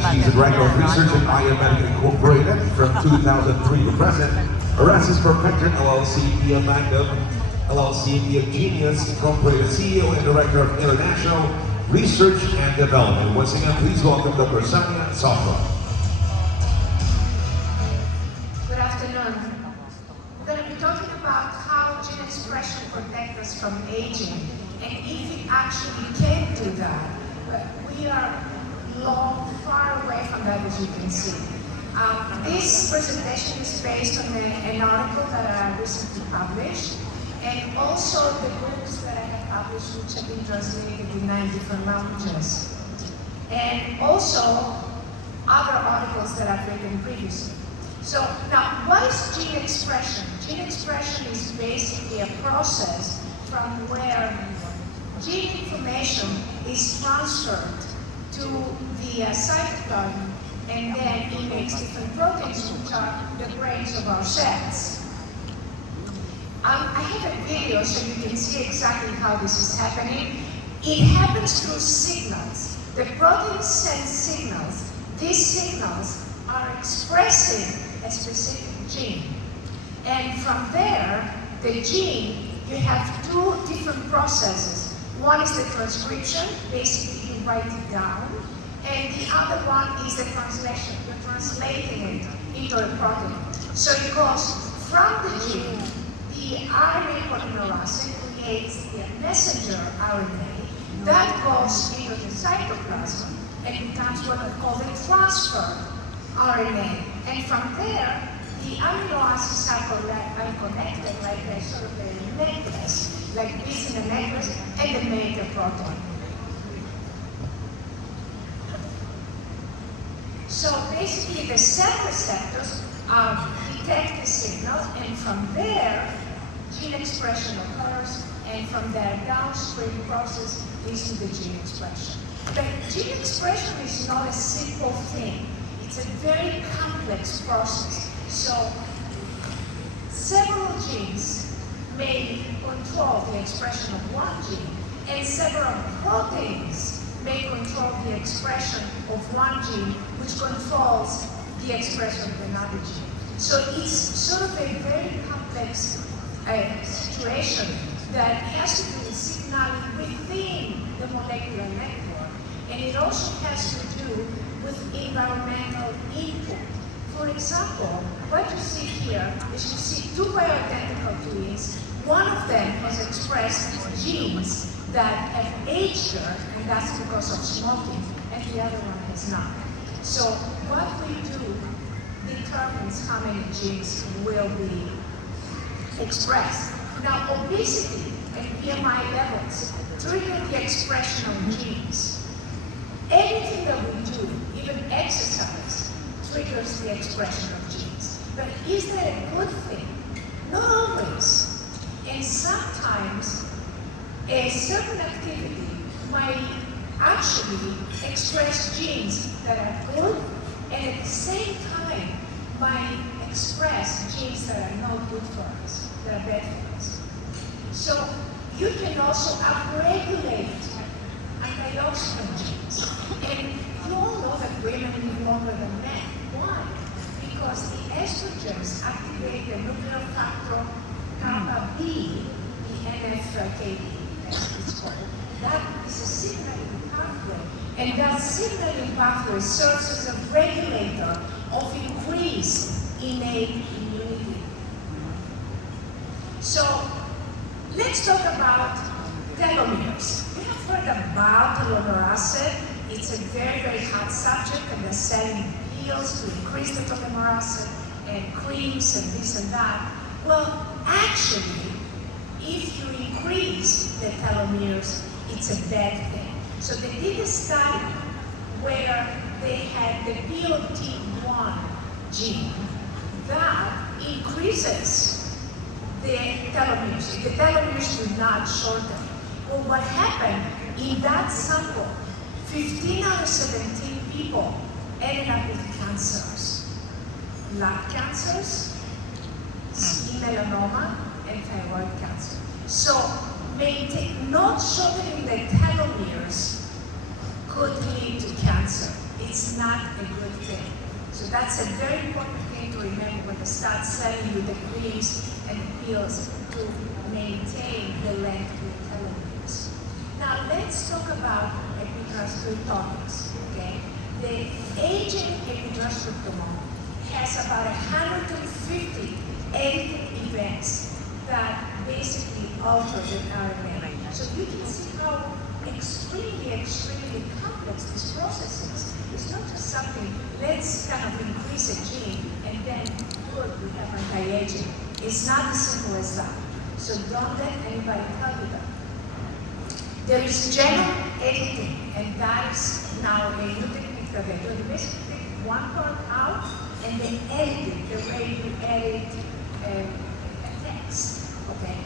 She's the Director of Research at IELLIOS Incorporated from 2003 to present. Arasis Proprietary LLC via Magnum LLC via Genius Incorporated, CEO and Director of International Research and Development. Once again, please welcome Dr. Sofra. Good afternoon. We're going to be talking about how gene expression protects us from aging, and if it actually can do that. But we are far away from that, as you can see. This presentation is based on an article that I recently published, and also the books that I have published, which have been translated in 9 different languages, and also other articles that I've written previously. So now, what is gene expression? Gene expression is basically a process from where gene information is transferred to the cytoplasm, and then it makes different proteins, which are the brains of our cells. I have a video so you can see exactly how this is happening. It happens through signals. The proteins send signals. These signals are expressing a specific gene. And from there, the gene, you have 2 different processes. One is the transcription, basically you write it down, and the other one is the translation. You're translating it into a protein. So it goes from the gene, the RNA polymerase creates the messenger RNA that goes into the cytoplasm and becomes what we call the transfer RNA. And from there, the amino acids are connected like a sort of a necklace, like this in a necklace, and they make a protein. So basically, the cell receptors detect the signal, and from there, gene expression occurs, and from their downstream process leads to the gene expression. But gene expression is not a simple thing. It's a very complex process. So several genes may control the expression of one gene, and several proteins may control the expression of one gene, which controls the expression of another gene. So it's sort of a very complex situation that has to do with signaling within the molecular network, and it also has to do with environmental input. For example, what you see here is you see 2 bioidentical twins. One of them has expressed genes that have aged her, and that's because of smoking, and the other one has not. So what we do determines how many genes will be expressed. Now, obesity and BMI levels trigger the expression of genes. Anything that we do, even exercise, triggers the expression of genes. But is that a good thing? Not always. And sometimes a certain activity might actually express genes that are good, and at the same time might express genes that are not good for us, that are bad for us. So you can also upregulate antioxidant genes. And you all know that women live longer than men. Why? Because the estrogens activate the nuclear factor kappa B, the NF-kB, as it's called. That is a signaling pathway. And that signaling pathway serves as a regulator of increased innate immunity. So let's talk about telomeres. You have heard about telomere acid. It's a very, very hot subject, and they're selling pills to increase the telomere acid, and creams, and this and that. Well, actually, if you increase the telomeres, it's a bad thing. So they did a study where they had the POT1 gene that increases the telomeres. The telomeres do not shorten. Well, what happened in that sample, 15 out of 17 people ended up with cancers. Lung cancers, skin melanoma, and thyroid cancer. So not shortening the telomeres could lead to cancer. It's not a good thing. So that's a very important thing to remember when they start selling you the creams and the pills to maintain the length of your telomeres. Now let's talk about epidrastal topics, okay? The aging epidrastal has about 150 editing events that basically alter the RNA. So you can see how extremely complex this process is. It's not just something, let's kind of increase a gene and then good, we have anti-aging. It's not as simple as that. So don't let anybody tell you that. There is genome editing, and that is now a new technique that they do. They basically take one part out and they edit it the way you edit a text, okay?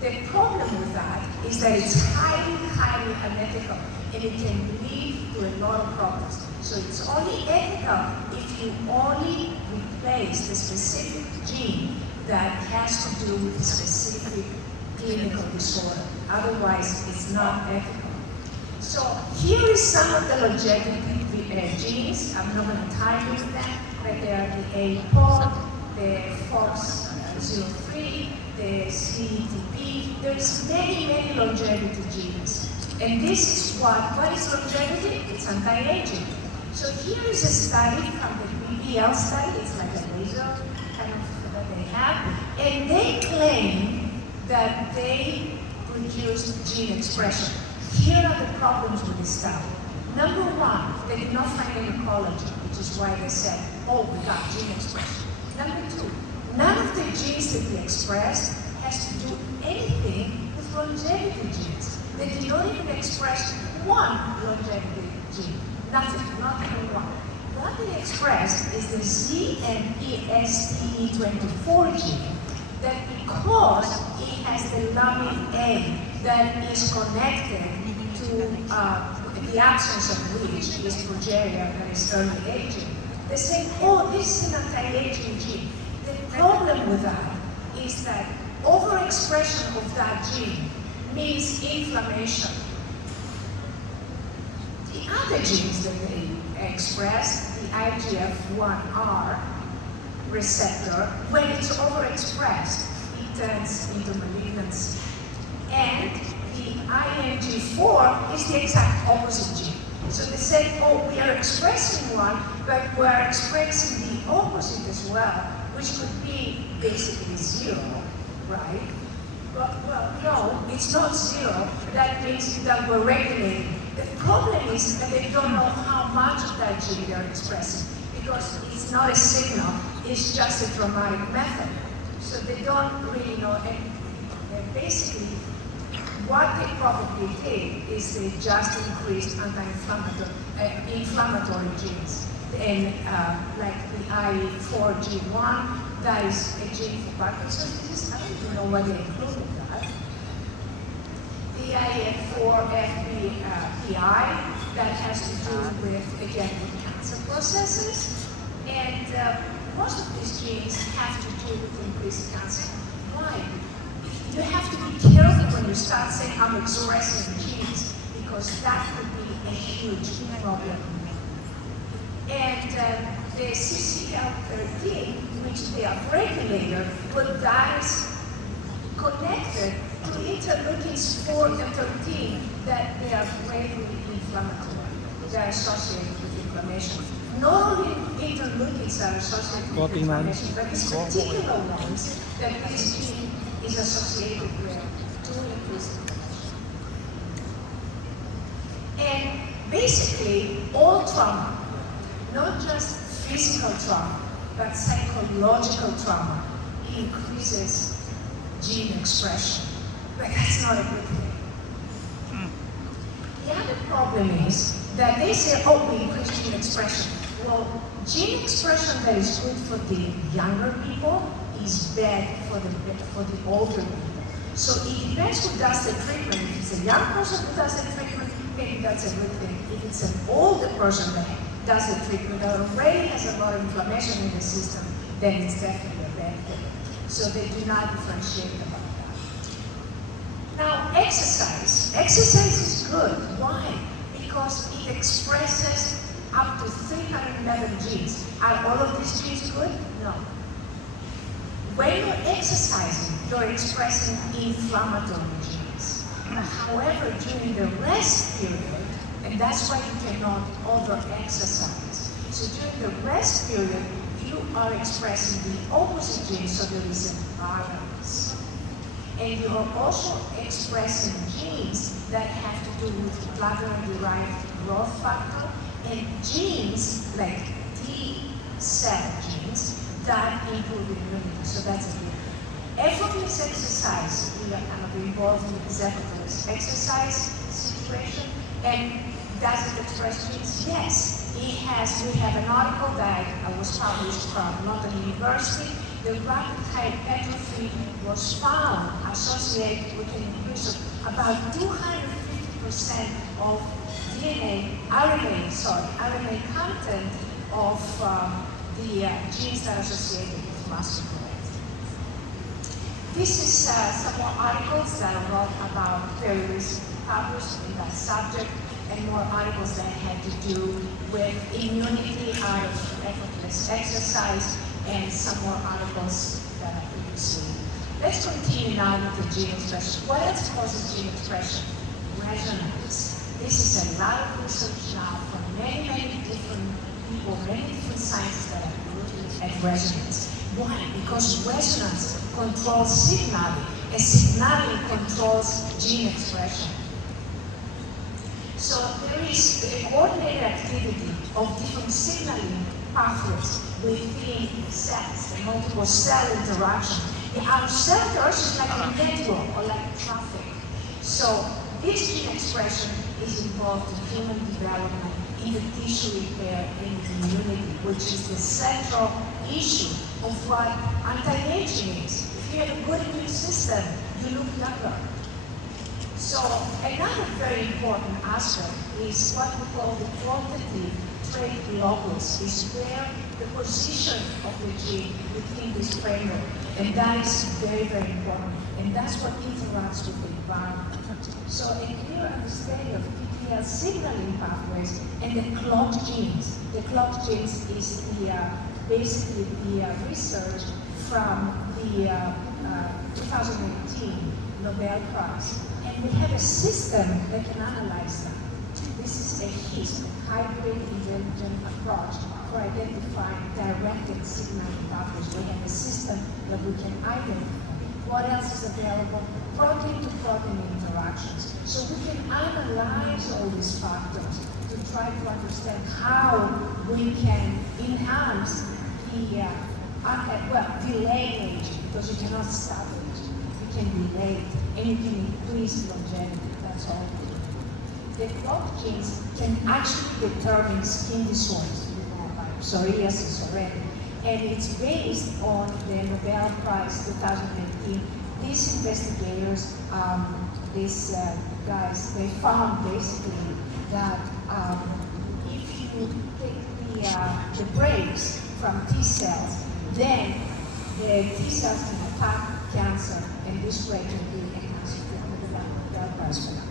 The problem with that is that it's highly unethical, and it can lead to a lot of problems. So it's only ethical if you only replace the specific gene that has to do with a specific clinical disorder. Otherwise, it's not ethical. So here is some of the longevity genes. I'm not going to time you with them, but they are the A-pod, the FOX03, the CETP. There's many longevity genes. And this is what is longevity? It's anti-aging. So here is a study from the BBL study. It's like a laser kind of that they have. And they claim that they produced gene expression. Here are the problems with this study. Number one, they did not find any collagen, which is why they said, oh, we got gene expression. Number two, none of the genes that they expressed has to do anything with longevity genes. They did not even express one longevity gene. Nothing, not even one. What they expressed is the ZNPSTE24 gene, that because it has the lamin A that is connected to the absence of which is progeria and is early aging. They say, oh, this is an anti-aging gene. The problem with that is that overexpression of that gene means inflammation. The other genes that they express, the IGF-1R receptor, when it's overexpressed, it turns into malignancy. And the ING4 is the exact opposite gene. So they said, oh, we are expressing one, but we're expressing the opposite as well, which could be basically zero, right? Well, no, it's not zero. That means that we're regulating. The problem is that they don't know how much of that gene they're expressing, because it's not a signal, it's just a dramatic method. So they don't really know. And basically, what they probably did is they just increased inflammatory genes. And like the I4G1, that is a gene for Parkinson's disease. I don't even know why they included that. The IF4FPI, that has to do with, again, with cancer processes. And most of these genes have to do with increased cancer. Why? You have to be careful when you start saying, I'm expressing genes, because that could be a huge problem. And the CCL13, which they are regulator, but that is connected to interleukins 4 and 13, that they are greatly inflammatory. They are associated with inflammation. Not only interleukins are associated with inflammation, but these particular ones that this gene is associated with to increase inflammation. And basically, all trauma, not just physical trauma, but psychological trauma, increases gene expression. But that's not a good thing. The other problem is that they say, oh, we increase gene expression. Well, gene expression that is good for the younger people is bad for the older people. So it depends who does the treatment. If it's a young person who does the treatment, maybe that's a good thing. If it's an older person that does the treatment that already has a lot of inflammation in the system, then it's definitely a bad thing. So they do not differentiate about that. Now, exercise. Exercise is good. Why? Because it expresses up to 311 genes. Are all of these genes good? No. When you're exercising, you're expressing inflammatory genes. However, during the rest period, and that's why you cannot over-exercise. So during the rest period, you are expressing the opposite genes, so there is a balance. And you are also expressing genes that have to do with plasma-derived growth factor and genes like T cell genes that improve immunity. So that's a good. Effortless exercise, we are kind of involved in this effortless exercise situation. And does it express genes? Yes. We have an article that was published from London University. The rapid hypertrophy was found associated with an increase of about 250% of RNA content of the genes that are associated with muscle growth. This is some more articles that I wrote about very recently published in that subject, and more articles that had to do with immunity out of effortless exercise, and some more articles that I previously. Let's continue now with the gene expression. What else causes gene expression? Resonance. This is a lot of research now from many different people, many different scientists that are looking at resonance. Why? Because resonance controls signaling, and signaling controls gene expression. So there is the coordinated activity of different signaling pathways within cells, the multiple cell interaction. Our cell is like a network or like traffic. So this gene expression is involved in human development, in the tissue repair, and immunity, which is the central issue of what anti-aging is. If you have a good immune system, you look younger. So another very important aspect is what we call the quantitative trait locus, is where the position of the gene within this framework. And that is very important. And that's what interacts with the environment. So a clear understanding of PTL signaling pathways and the clock genes. The clock genes is basically the research from the 2018 Nobel Prize. And we have a system that can analyze them. This is a HISP, hybrid intelligent approach for identifying directed signaling pathways. We have a system that we can identify. What else is available? Protein-to-protein interactions. So we can analyze all these factors to try to understand how we can enhance the delay aging, because you cannot stop it. You can delay it, and you can increase longevity. That's all. The clock genes can actually determine skin disorders. You know about psoriasis already. And it's based on the Nobel Prize 2018. These investigators, these guys, they found basically that if you take the breaks from T cells, then the T cells can attack cancer, and this way can be enhanced with the Nobel Prize for that.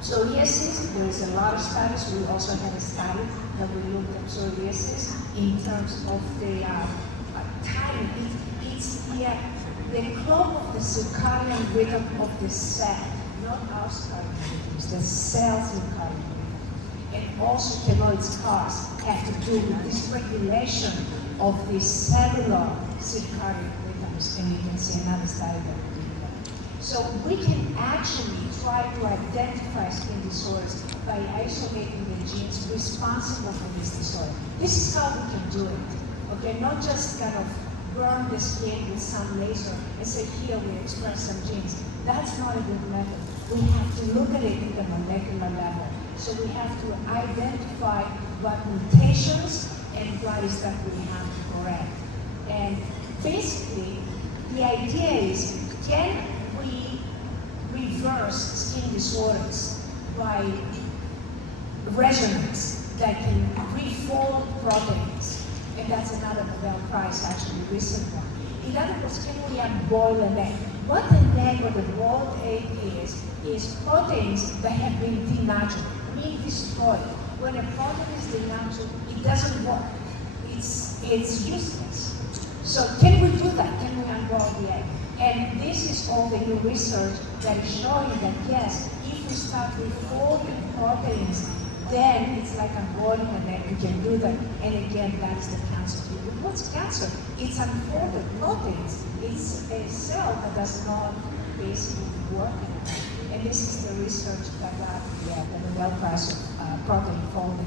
Psoriasis, there is a lot of studies. We also have a study that we looked at psoriasis in terms of the time. It's the clock of the circadian rhythm of the cell, not our circadian rhythms, the cell's circadian rhythm. And also keloid scars have to do with this regulation of the cellular circadian rhythms, and you can see another study that we did that. So we can actually try to identify skin disorders by isolating the genes responsible for this disorder. This is how we can do it. Okay, not just kind of burn the skin with some laser and say, here we express some genes. That's not a good method. We have to look at it at the molecular level. So we have to identify what mutations and what is that we have to correct. And basically, the idea is, can we reverse skin disorders by resonance that can reform proteins? And that's another Nobel Prize, actually, recent one. In other words, can we unboil an egg? What an egg or the boiled egg is proteins that have been denatured, mean destroyed. when a protein is denatured, it doesn't work. It's useless. So can we do that? Can we unroll the egg? And this is all the new research that is showing that yes, if we start reforming proteins, then it's like unrolling an egg. We can do that. And again, that's the cancer theory. What's cancer? It's unfolded proteins. It's a cell that does not basically work. And this is the research that got the Nobel Prize of protein folding.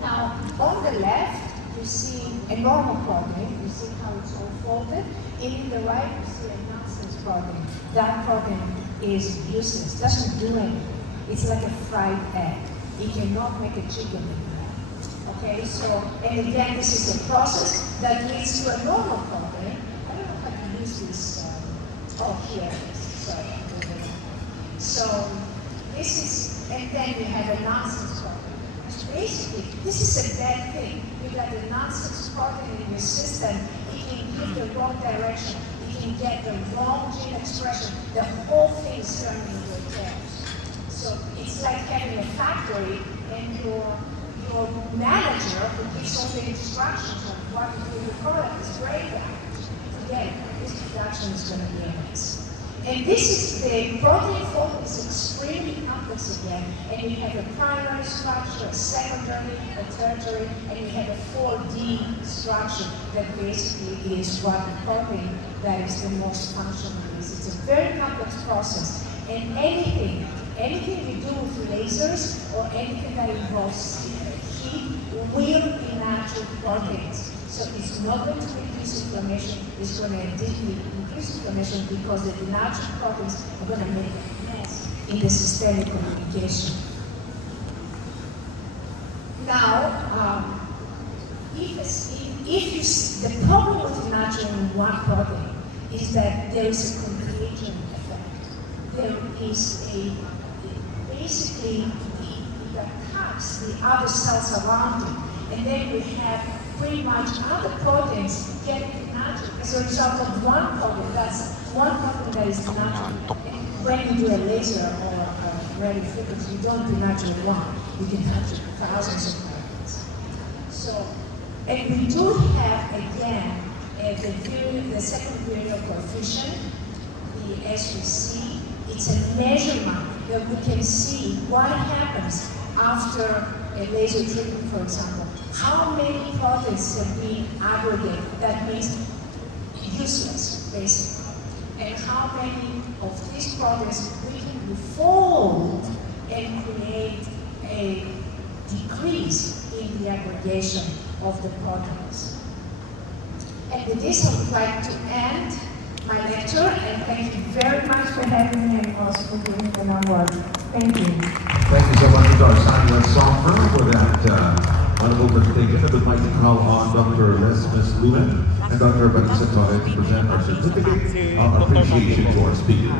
Now, on the left, you see a normal protein. You see how it's all folded. And in the right, you see a nonsense protein. That protein is useless, doesn't do anything. It's like a fried egg. It cannot make a chicken anymore. Okay, so, and again, this is a process that leads to a normal protein. I don't know if I can use this. Here it is. Sorry. So, this is, and then we have a nonsense protein. Basically, this is a bad thing. You got a nonsense protein in your system. It can give the wrong direction. It can get the wrong gene expression. The whole thing is turning into a chaos. So it's like having a factory and your manager who gives all the instructions on what to do with the product is breakdown. Again, this production is going to be a mess. And this is the protein fold is extremely complex again, and you have a primary structure, a secondary, a tertiary, and you have a 4D structure that basically is what the protein that is the most functional is. It's a very complex process, and anything you do with lasers or anything that involves heat will denature proteins. So it's not going to reduce inflammation, it's going to increase inflammation because the denatured proteins are going to make a mess in the systemic communication. Now, the problem with denaturing one protein is that there is a contagion effect. There is basically it attacks the other cells around it, and then we have pretty much other proteins getting denatured as a result of one protein. That's one protein that is denatured. And when you do a laser or a radio frequency, you don't denature one. You denature thousands of proteins. So, and we do have again the second virial coefficient, the SVC. It's a measurement that we can see what happens after a laser treatment, for example. How many proteins have been aggregated? That means useless, basically. And how many of these proteins we can refold and create a decrease in the aggregation of the proteins. And with this, I would like to end my lecture, and thank you very much for having me and also for doing the non-work. Thank you. Thank you so much, Dr. Sofra, for that wonderful presentation. I would like to call on Dr. Lesmes Lewin and Dr. Vanessa Torres to present our certificate of appreciation to our speaker.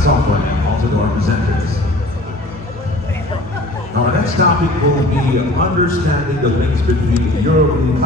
Sofra, and also to our presenters. Our next topic will be understanding the links between European